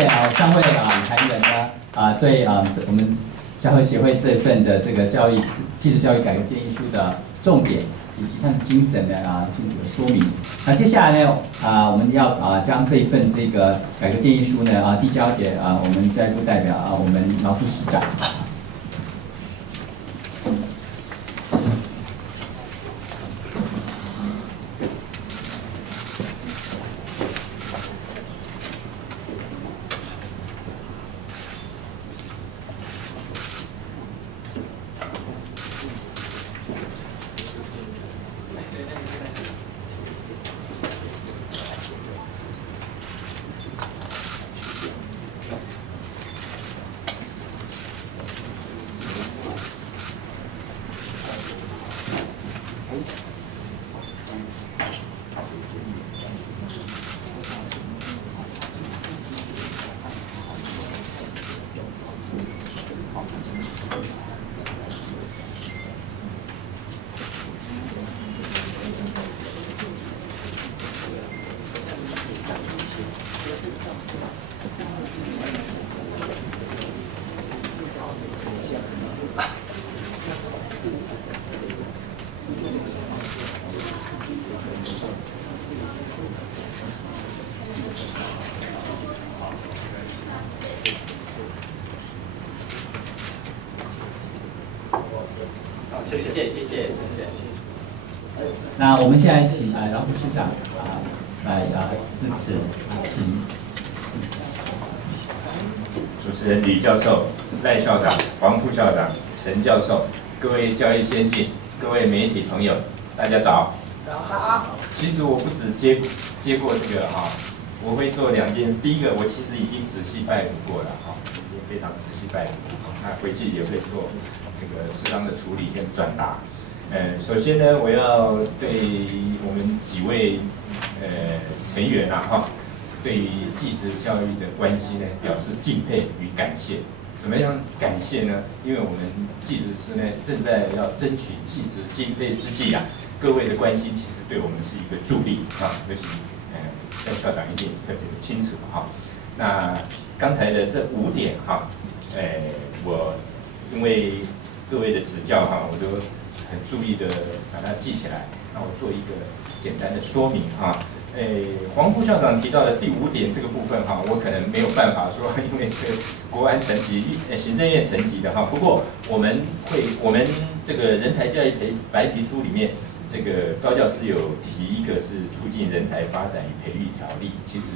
谢商会谈人呢对我们教会协会这份的这个技职教育改革建议书的重点以及它的精神呢进行说明。那接下来呢我们要将这一份这个改革建议书呢递交给我们教育部代表我们劳副市长。谢谢。那我们现在请劳副市长来致辞，请。主持人吕教授、赖校长、黄副校长、陈教授，各位教育先进，各位媒体朋友，大家早。早。其实我不止接过这个我会做2件事。第一个，我其实已经仔细拜读过了已经非常仔细拜读。那回去也会做这个适当的处理跟转达。首先呢，我要对我们几位成员对技职教育的关系呢，表示敬佩与感谢。怎么样感谢呢？因为我们技职司呢正在要争取技职经费之际各位的关心其实对我们是一个助力尤其赖校长一定特别的清楚那刚才的这5点我因为各位的指教我都很注意的把它记起来。那我做一个简单的说明黄副校长提到的第5点这个部分我可能没有办法说，因为这个国安层级、行政院层级的不过我们这个人才教育白皮书里面，这个高教师有提一个是促进人才发展与培育条例，其实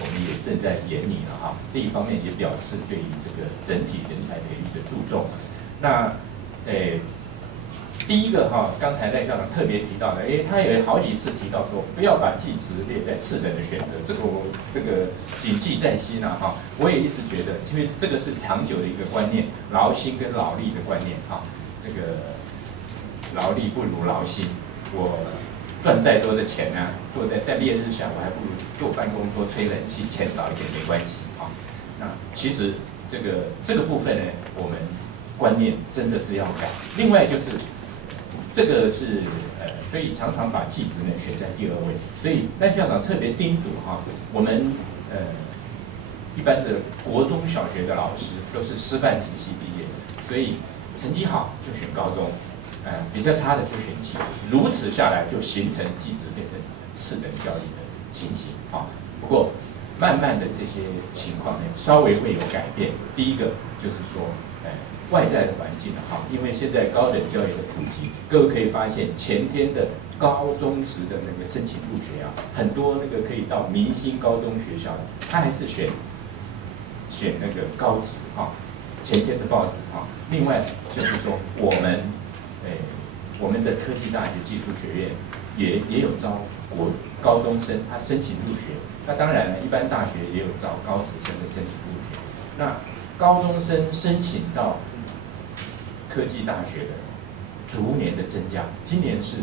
我们也正在研拟了这一方面也表示对于这个整体人才培育的注重。那第一个刚才赖校长特别提到的，他有好几次提到说，不要把技职列在次等的选择，这个谨记在心我也一直觉得，因为这个是长久的一个观念，劳心跟劳力的观念这个劳力不如劳心。我赚再多的钱坐在烈日下，我还不如坐办公桌吹冷气，钱少一点没关系那其实这个部分呢，我们观念真的是要改。另外就是这个是所以常常把技职呢选在第2位。所以赖校长特别叮嘱我们一般的国中小学的老师都是师范体系毕业的，所以成绩好就选高中，比较差的就选技职，如此下来就形成技职变成次等教育的情形不过慢慢的这些情况呢，稍微会有改变。第一个就是说外在的环境因为现在高等教育的普及，各位可以发现前天的高中职的那个申请入学很多那个可以到明星高中学校的，他还是选那个高职前天的报纸另外就是说我们的科技大学技术学院也有招高中生，他申请入学。那当然了，一般大学也有招高职生的申请入学。那高中生申请到科技大学的逐年的增加，今年是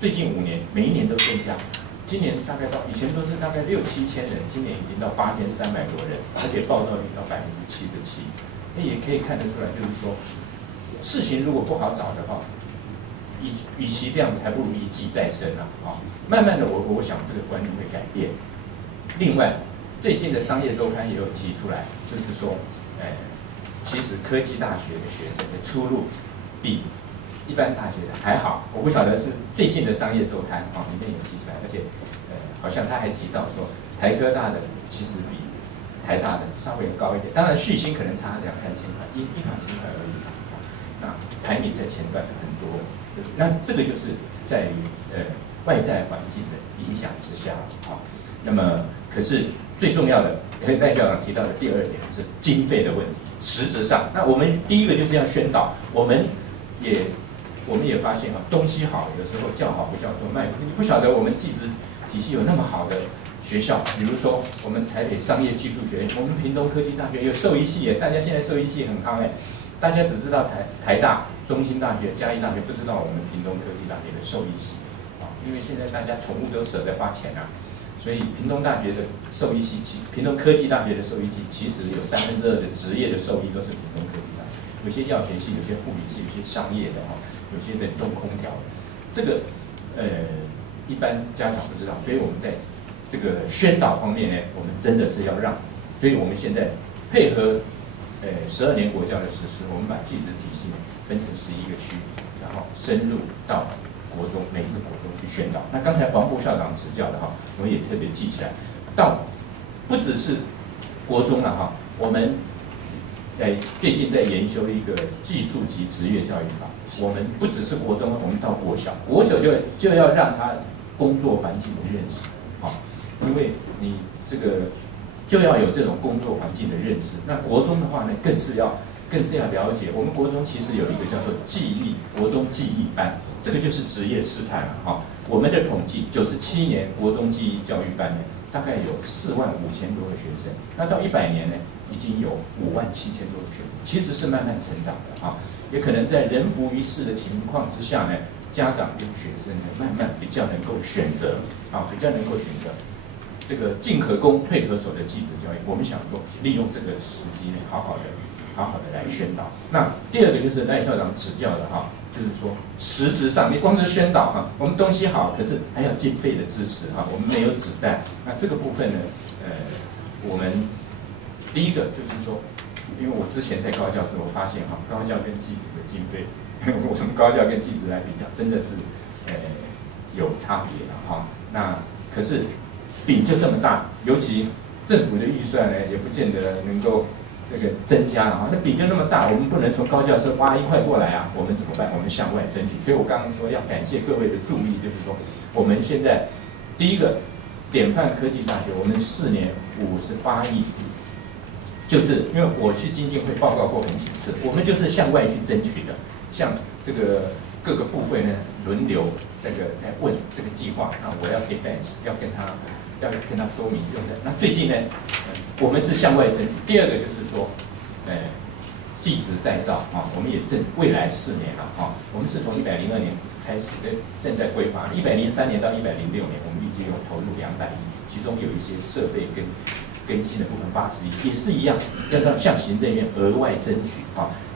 最近5年每一年都增加。今年大概以前都是大概6、7千人，今年已经到8300多人，而且报到率到77%。那也可以看得出来，就是说事情如果不好找的话，与其这样子，还不如一技在身慢慢的我想这个观念会改变。另外，最近的商业周刊也有提出来，就是说，其实科技大学的学生的出路比一般大学的还好。我不晓得是最近的商业周刊里面有提出来，而且好像他还提到说，台科大的其实比台大的稍微高一点，当然续薪可能差2、3千块，一两千块而已。那排名在前段很多，那这个就是在于外在环境的影响之下，那么可是最重要的，赖校长提到的第2点就是经费的问题。实质上，那我们第一个就是要宣导，我们也发现东西好，有时候叫好不叫座，卖你不晓得我们技职体系有那么好的学校，比如说我们台北商业技术学院，我们屏东科技大学有兽医系耶，大家现在兽医系很夯哎，大家只知道台大、中兴大学、嘉义大学，不知道我们屏东科技大学的兽医系因为现在大家宠物都舍得花钱啊，所以屏东大学的兽医系，屏东科技大学的兽医系，其实有2/3的职业的兽医都是屏东科技大学，有些药学系，有些护理系，有些商业的有些冷冻空调的，这个一般家长不知道，所以我们在这个宣导方面呢，我们真的是要让，所以我们现在配合12年国教的实施，我们把技职体系分成11个区，然后深入到国中每一个国中去宣导。那刚才黄副校长指教的我们也特别记起来，到不只是国中了我们最近在研修一个技术及职业教育法，我们不只是国中，我们到国小，国小就要让他工作环境的认识，因为你这个就要有这种工作环境的认知。那国中的话呢，更是要了解。我们国中其实有一个叫做国中技艺班，这个就是职业试探了我们的统计，97年国中技艺教育班呢，大概有45000多个学生，那到100年呢，已经有57000多个学生，其实是慢慢成长的也可能在人浮于事的情况之下呢，家长跟学生呢，慢慢比较能够选择这个进可攻退可守的技职教育。我们想说，利用这个时机呢，好好的来宣导。那第2个就是赖校长指教的就是说实质上，你光是宣导我们东西好，可是还要经费的支持我们没有子弹。那这个部分呢，我们第一个就是说，因为我之前在高教时，我发现高教跟技职的经费，我从高教跟技职来比较，真的是有差别的那可是饼就这么大，尤其政府的预算呢，也不见得能够这个增加了那饼就那么大，我们不能从高教社挖1块过来我们怎么办？我们向外争取。所以我刚刚说要感谢各位的注意，就是说我们现在第一个典范科技大学，我们4年58亿，就是因为我去经济会报告过很几次，我们就是向外去争取的，像这个各个部会呢轮流在问这个计划，那我要 defense 要跟他说明用的。那最近呢，我们是向外争取。第2个就是说，技职再造我们也未来4年了我们是从102年开始正在规划，103年到106年，我们预计有投入200亿，其中有一些设备跟更新的部分80亿，也是一样，要向行政院额外争取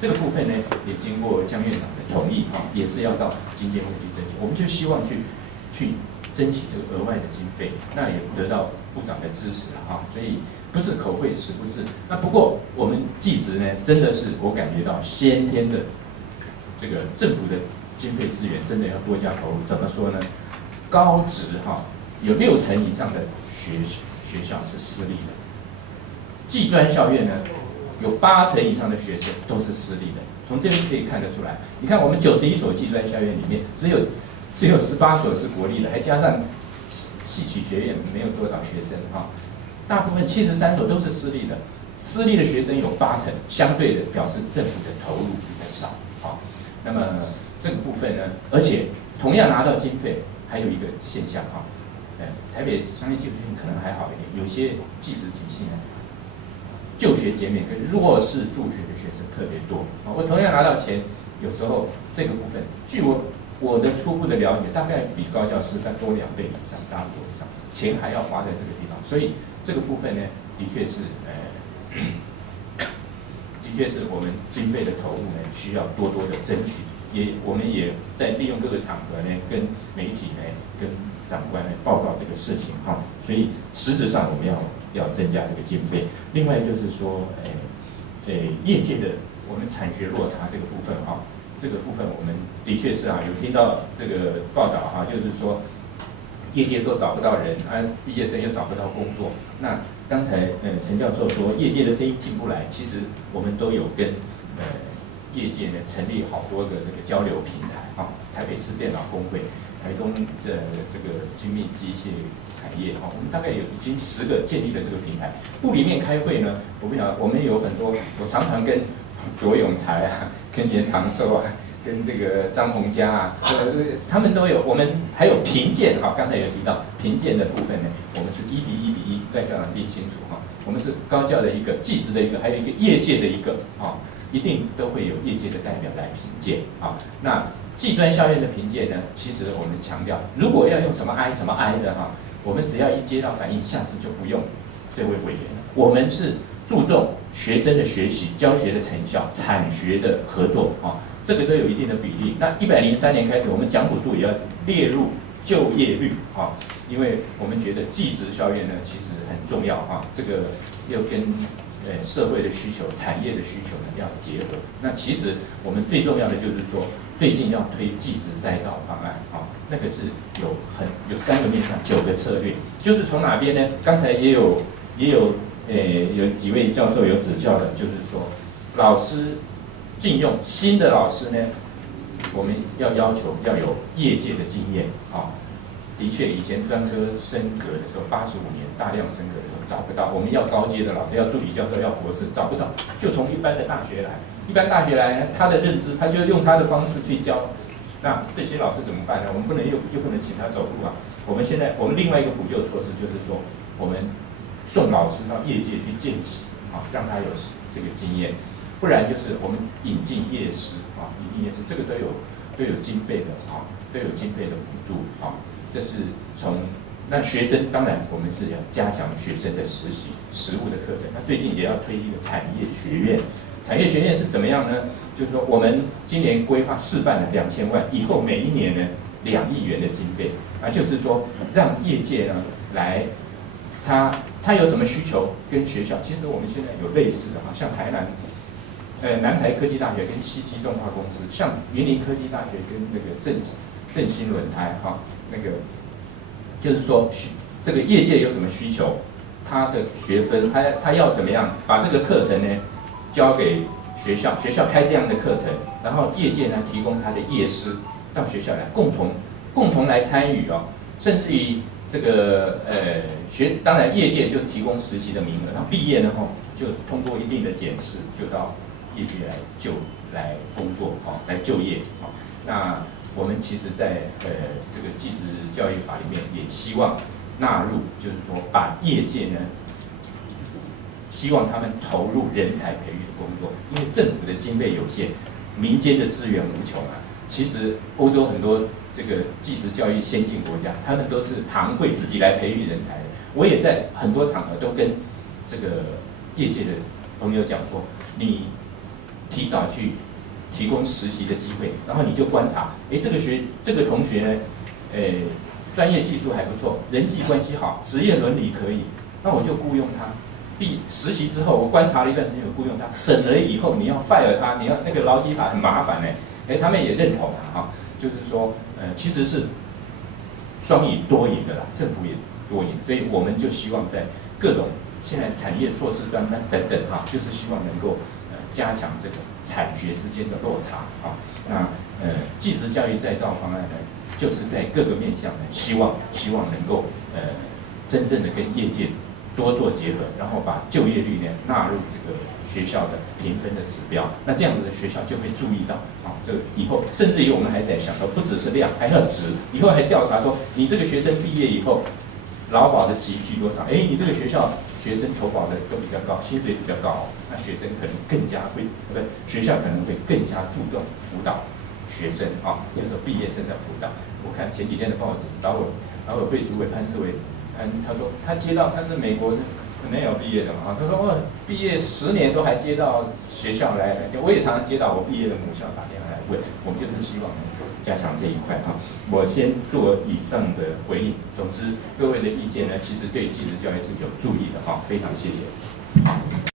这个部分呢，也经过江院长的同意也是要到经建会去争取。我们就希望去争取这个额外的经费，那也得到部长的支持所以不是口惠实不至。那不过我们技职呢，真的是我感觉到先天的这个政府的经费资源真的要多加投入。怎么说呢？高职有60%以上的学校是私立的，技专校院呢有80%以上的学生都是私立的。从这边可以看得出来，你看我们91所技专校院里面，只有18所是国立的，还加上戏曲学院没有多少学生大部分73所都是私立的，私立的学生有80%，相对的表示政府的投入比较少那么这个部分呢，而且同样拿到经费，还有一个现象台北商业技术学院可能还好一点，有些技职体系呢，就学减免跟弱势助学的学生特别多我同样拿到钱，有时候这个部分，据我的初步的了解，大概比高教师再多2倍以上，8倍以上，钱还要花在这个地方，所以这个部分呢，的确是我们经费的投入呢，需要多多的争取。我们也在利用各个场合呢，跟媒体呢，跟长官呢报告这个事情所以实质上我们要要增加这个经费。另外就是说，业界的我们产学落差这个部分哈，这个部分我们的确是啊，有听到这个报道哈，就是说业界说找不到人，毕业生又找不到工作。那刚才陈教授说业界的声音进不来，其实我们都有跟业界呢成立好多个这个交流平台啊，台北市电脑工会、台中的这个精密机械产业啊，我们大概已经10个建立了这个平台。部里面开会呢，我不晓得我们有很多，我常常跟左永才啊、跟严长寿啊、跟这个张宏佳啊，他们都有。我们还有评鉴哈，刚才有提到评鉴的部分呢，我们是1比1比1，赖校长列清楚哈。我们是高教的一个、技职的一个，还有一个业界的一个啊。一定都会有业界的代表来评鉴啊。那技专校院的评鉴呢，其实我们强调，如果要用什么 I 什么 I 的哈，我们只要一接到反应，下次就不用这位委员了。我们是注重学生的学习、教学的成效、产学的合作啊，这个都有一定的比例。那103年开始，我们奖补助也要列入就业率啊，因为我们觉得技职校院呢其实很重要啊，这个又跟社会的需求、产业的需求呢要结合。那其实我们最重要的就是说，最近要推技职再造方案啊，那个是有3个面向、9个策略，就是从哪边呢？刚才也有几位教授有指教的，就是说老师禁用新的老师呢，我们要求要有业界的经验啊。的确，以前专科升格的时候，85年大量升格的时候找不到，我们要高阶的老师，要助理教授，要博士，找不到，就从一般的大学来。一般大学来，他的认知，他就用他的方式去教。那这些老师怎么办呢？我们不能又不能请他走路啊。我们另外一个补救措施就是说，我们送老师到业界去见习啊，让他有这个经验。不然就是我们引进业师啊，引进业师这个都有经费的啊，都有经费的补助啊。这是那学生当然我们是要加强学生的实务的课程。那最近也要推一个产业学院，产业学院是怎么样呢？就是说我们今年规划试办了2000万，以后每一年呢2亿元的经费，就是说让业界呢来，他有什么需求跟学校，其实我们现在有类似的哈，像台南南台科技大学跟西基动画公司，像云林科技大学跟那个振兴轮胎哈。那个就是说，这个业界有什么需求，他的学分，他要怎么样把这个课程呢交给学校，学校开这样的课程，然后业界呢提供他的业师到学校来共同来参与哦，甚至于这个当然业界就提供实习的名额，然后毕业呢就通过一定的检视，就到业界来工作来就业那我们其实在这个技职教育法里面也希望纳入，就是说把业界呢，希望他们投入人才培育的工作，因为政府的经费有限，民间的资源无穷啊。其实欧洲很多这个技职教育先进国家，他们都是行会自己来培育人才的。我也在很多场合都跟这个业界的朋友讲说，你提早去提供实习的机会，然后你就观察，这个同学呢，专业技术还不错，人际关系好，职业伦理可以，那我就雇佣他。实习之后，我观察了一段时间，我雇佣他，审了以后，你要 fire 他，你要那个劳基法很麻烦他们也认同就是说，其实是双赢多赢的啦，政府也多赢，所以我们就希望在各种现在产业硕士专班等等就是希望能够加强这个产学之间的落差那技职教育再造方案呢，就是在各个面向呢，希望能够真正的跟业界多做结合，然后把就业率呢纳入这个学校的评分的指标，那这样子的学校就会注意到这以后甚至于我们还在想到，不只是量，还要质，以后还调查说，你这个学生毕业以后，劳保的集聚多少？你这个学校学生投保的都比较高，薪水比较高那学生可能更加会，学校可能会更加注重辅导学生就是说毕业生的辅导。我看前几天的报纸，劳委会主委潘世维，他说他接到他是美国没有毕业的嘛，他说哦，毕业10年都还接到学校来，我也常常接到我毕业的母校打电话来问，我们就是希望加强这一块哈。我先做以上的回应。总之，各位的意见呢，其实对技职教育是有助益的哈，非常谢谢。